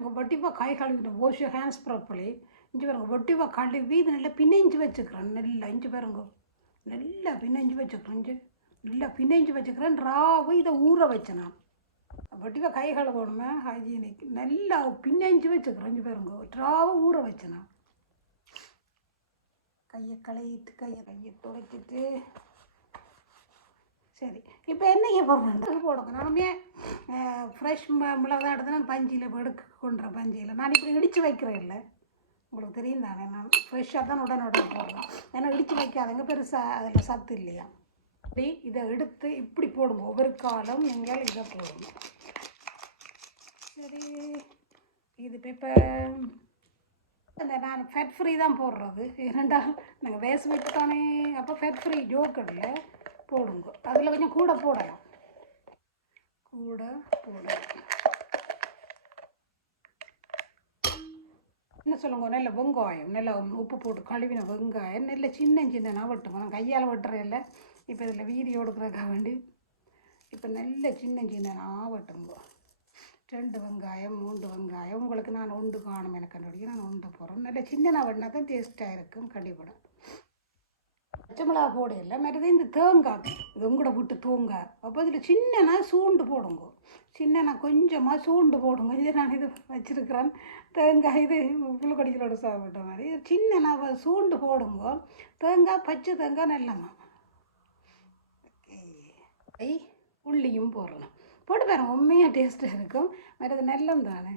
உங்கள் வட்டிவாக காய் கழுவிட்டு வாஷ் யூர் ஹேண்ட்ஸ் ப்ராப்பர்லி. இஞ்சி பாருங்க வட்டிவாக கழுவி இது நல்லா பிணைஞ்சு வச்சுக்கிறேன். நல்லா இஞ்சி பாருங்க நல்லா பிணைஞ்சு வச்சுக்கிறேன். இஞ்சி நல்லா பிணைஞ்சு வச்சுக்கிறேன். ராவு இதை ஊற வச்சேன் நான். வட்டிவாக கை கழுவணுமே ஹைஜீனிக். நல்லா பிணைஞ்சு வச்சுக்கிறேன். இஞ்சி பாருங்க ராவை ஊற வச்சேன் நான். கையை களையிட்டு கையை துடைச்சிட்டு சரி இப்போ என்ன போடுறேன் போடுங்க. நானுமே ஃப்ரெஷ் மிளகா எடுத்து நான் பஞ்சியில் எடுக்க கொண்டுற பஞ்சியில் நான் இப்படி இடித்து வைக்கிறேன். இல்லை உங்களுக்கு தெரியும் தானே, நான் ஃப்ரெஷ்ஷாக தான் உடனே போடுறேன். ஏன்னா இடித்து வைக்காதங்க பெருசாக அதில் சத்து இல்லையா. அப்படி இதை எடுத்து இப்படி போடுங்க. ஒவ்வொரு காலம் நீங்கள் இதை போடுங்க. சரி இது இப்போ நான் ஃபேட் ஃப்ரீ தான் போடுறது. ஏனண்டா நாங்கள் வேஸ்ட் விட்டுட்டானே. அப்போ ஃபேட் ஃப்ரீ ஜோக்கடில் போடுங்க. அதில் கொஞ்சம் கூட போடலாம். என்ன சொல்லுங்க, நல்ல வெங்காயம் நல்ல உப்பு போட்டு கழுவின வெங்காயம் நல்ல சின்ன சின்ன வெட்டுங்க. நான் கையால் வெட்டுறேன். இல்லை இப்போ இதில் வீடியோ எடுக்கிறதுக்காக வேண்டி இப்போ நல்ல சின்ன சின்ன வெட்டுங்க. 2 வெங்காயம் 3 வெங்காயம் உங்களுக்கு நான் ஒன்று காணும். எனக்கு கண்டுபிடிக்க நான் ஒன்று போடுறேன். நல்ல சின்ன வெட்டினா தான் டேஸ்ட்டாக இருக்கும். கண்டிப்பாக பச்சை மிளகா போட இல்லை. மற்றது இந்த தேங்காய் இது உங்களோட விட்டு தேங்காய். அப்போ இதில் சின்னனா சூண்டு போடுங்க. சின்னனா கொஞ்சமாக சூண்டு போடுங்க. இது நான் இது வச்சுருக்கிறேன் தேங்காய். இது புழுக்கடிகளோட சாப்பிட்ட மாதிரி சின்னனா சூண்டு போடுங்க. தேங்காய் பச்சை தேங்காய் நல்லம்மா. ஓகே உள்ளியும் போடணும். போட்டு பாருங்க உண்மையாக டேஸ்ட்டாக இருக்கும். மற்றது நல்லம் தானே.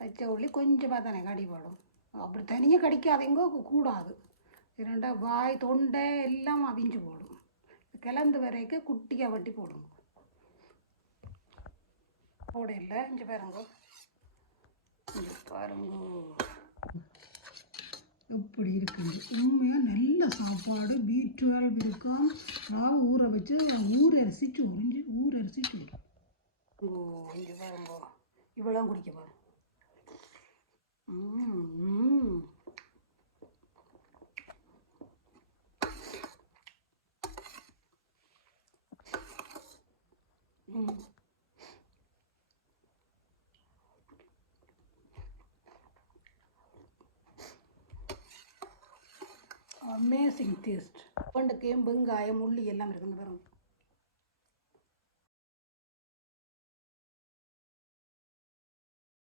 பச்சை உள்ளி கொஞ்சமாக தானே கடி போடும். அப்படி தனியாக கடிக்காதீங்க கூடாது. இரண்டா வாய் தொண்டை எல்லாம் அவிஞ்சு போடும். கிளந்து வரைக்கும் குட்டியாக வட்டி போடுங்க. போட இல்லை இங்கே பாருங்க. இங்கே பாருங்க எப்படி இருக்குது. உண்மையாக நல்ல சாப்பாடு. B12 இருக்கும். ராவு ஊற வச்சு ஊரரிசிச்சு ஓ இங்கே பாருங்க இவ்வளோ குடிக்க பாருங்க. Amazing taste. வெண்டைக்காயும் வெங்காயம் உள்ளி எல்லாம் இருக்குது பாருங்க.